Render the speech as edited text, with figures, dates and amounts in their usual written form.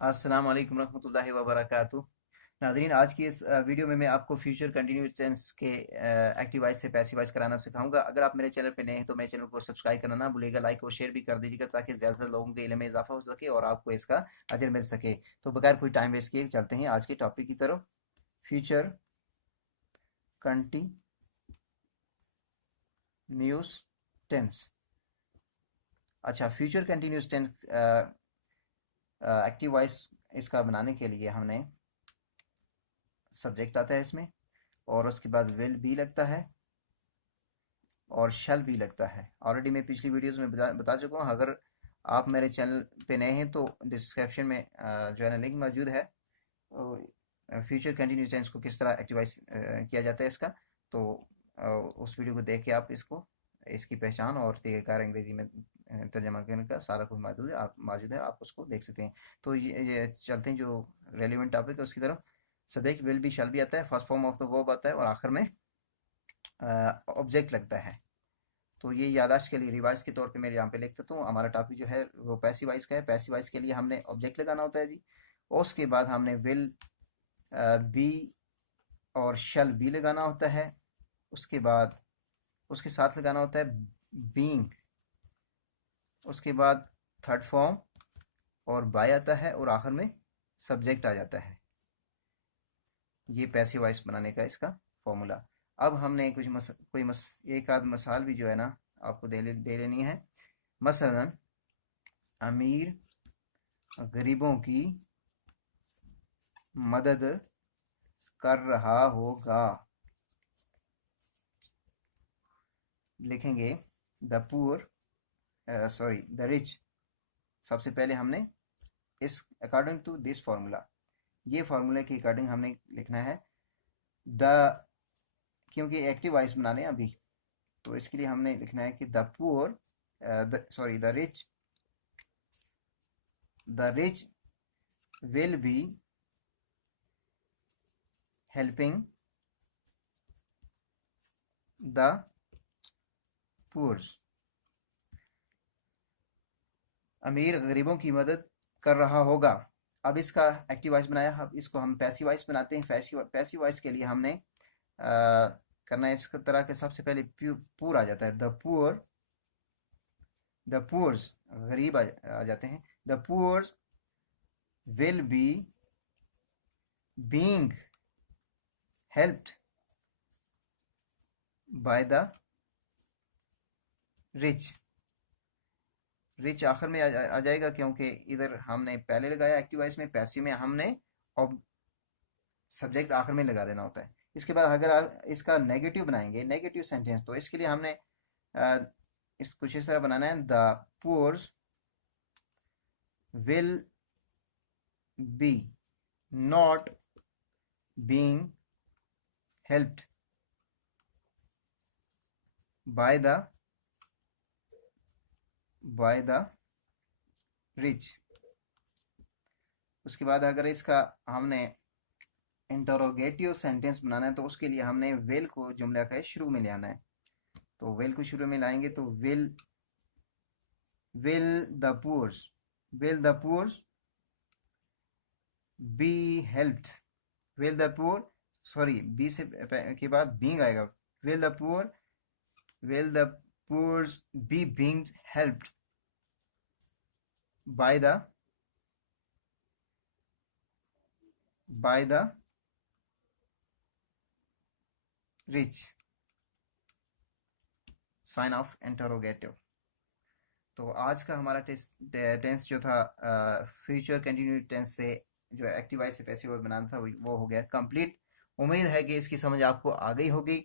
अस्सलाम वालेकुम रहमतुल्लाहि व बरकातुहू। नाज़रीन, आज की इस वीडियो में मैं आपको फ्यूचर कंटिन्यूस टेंस के एक्टिव वॉइस से पैसिव वॉइस कराना सिखाऊंगा। अगर आप मेरे चैनल पे नए हैं तो मेरे चैनल को सब्सक्राइब करना ना भूलिएगा, लाइक और शेयर भी कर दीजिएगा ताकि ज़्यादा से लोगों के इल्म में इजाफा हो सके और आपको इसका अजर मिल सके। तो बगैर कोई टाइम वेस्ट किए चलते हैं आज के टॉपिक की तरफ। Future continuous tense. अच्छा, future continuous tense active voice इसका बनाने के लिए हमने सब्जेक्ट आता है इसमें, और उसके बाद विल भी लगता है और शल भी लगता है। ऑलरेडी मैं पिछली वीडियोस में बता चुका हूँ। अगर आप मेरे चैनल पे नए हैं तो डिस्क्रिप्शन में जो है ना लिंक मौजूद है फ्यूचर कंटिन्यूस टेंस को किस तरह एक्टिवाइज किया जाता है इसका। तो उस वीडियो को देख के आप इसकी पहचान और तरीक़ाकार अंग्रेजी में तर्जमा करने का सारा कुछ मौजूद है, आप उसको देख सकते हैं। तो ये चलते हैं जो रेलिवेंट टॉपिक है उसकी तरफ। सब्जेक्ट विल भी शल भी आता है, first form of the verb आता है और आखिर में ऑब्जेक्ट लगता है। तो ये याददाश्त के लिए रिवाइज के तौर पे मैं यहाँ पे लिख देता हूँ। हमारा टॉपिक जो है वो पैसिव वॉइस का है। पैसिव वॉइस के लिए हमने ऑब्जेक्ट लगाना होता है जी, और उसके बाद हमने विल बी और शल बी लगाना होता है। उसके बाद उसके साथ लगाना होता है बीइंग। उसके बाद थर्ड फॉर्म और बाय आता है और आखिर में सब्जेक्ट आ जाता है। ये पैसिव वॉइस बनाने का इसका फॉर्मूला। अब हमने एक आध मिसाल भी जो है ना आपको दे लेनी है। मसलन, अमीर गरीबों की मदद कर रहा होगा। लिखेंगे द पुअर द रिच। सबसे पहले हमने इस अकॉर्डिंग टू दिस फार्मूला, ये फार्मूले के अकॉर्डिंग हमने लिखना है द, क्योंकि एक्टिव वॉइस बनाने अभी, तो इसके लिए हमने लिखना है कि the rich will be helping the poor. अमीर गरीबों की मदद कर रहा होगा। अब इसका एक्टिव वॉइस बनाया, अब इसको हम पैसिव वॉइस बनाते हैं। पैसिव वॉइस के लिए हमने करना है इस तरह के। सबसे पहले पूर आ जाता है द पुअर्स, गरीब आ जाते हैं। The poors will be being helped by the rich. Rich आखिर में आ जाएगा क्योंकि इधर हमने पहले लगाया एक्टिव वॉइस में, पैसिव में हमने सब्जेक्ट आखिर में लगा देना होता है। इसके बाद अगर इसका नेगेटिव बनाएंगे, नेगेटिव सेंटेंस, तो इसके लिए हमने इस कुछ इस तरह बनाना है। The poors will be not being helped by the rich. उसके बाद अगर इसका हमने इंटरोगेटिव सेंटेंस बनाना है तो उसके लिए हमने विल को जुमला का शुरू में ले आना है। तो विल को शुरू में लाएंगे तो will the poors be helped. Will the poor, sorry, be से के बाद बीइंग आएगा। Will the poors be being helped by the rich, sign of interrogative. तो आज का हमारा टेंस जो था फ्यूचर कंटिन्यूस टेंस से जो एक्टिव वॉइस से पैसिव वॉइस बनाना था वो हो गया कंप्लीट। उम्मीद है कि इसकी समझ आपको आ गई होगी।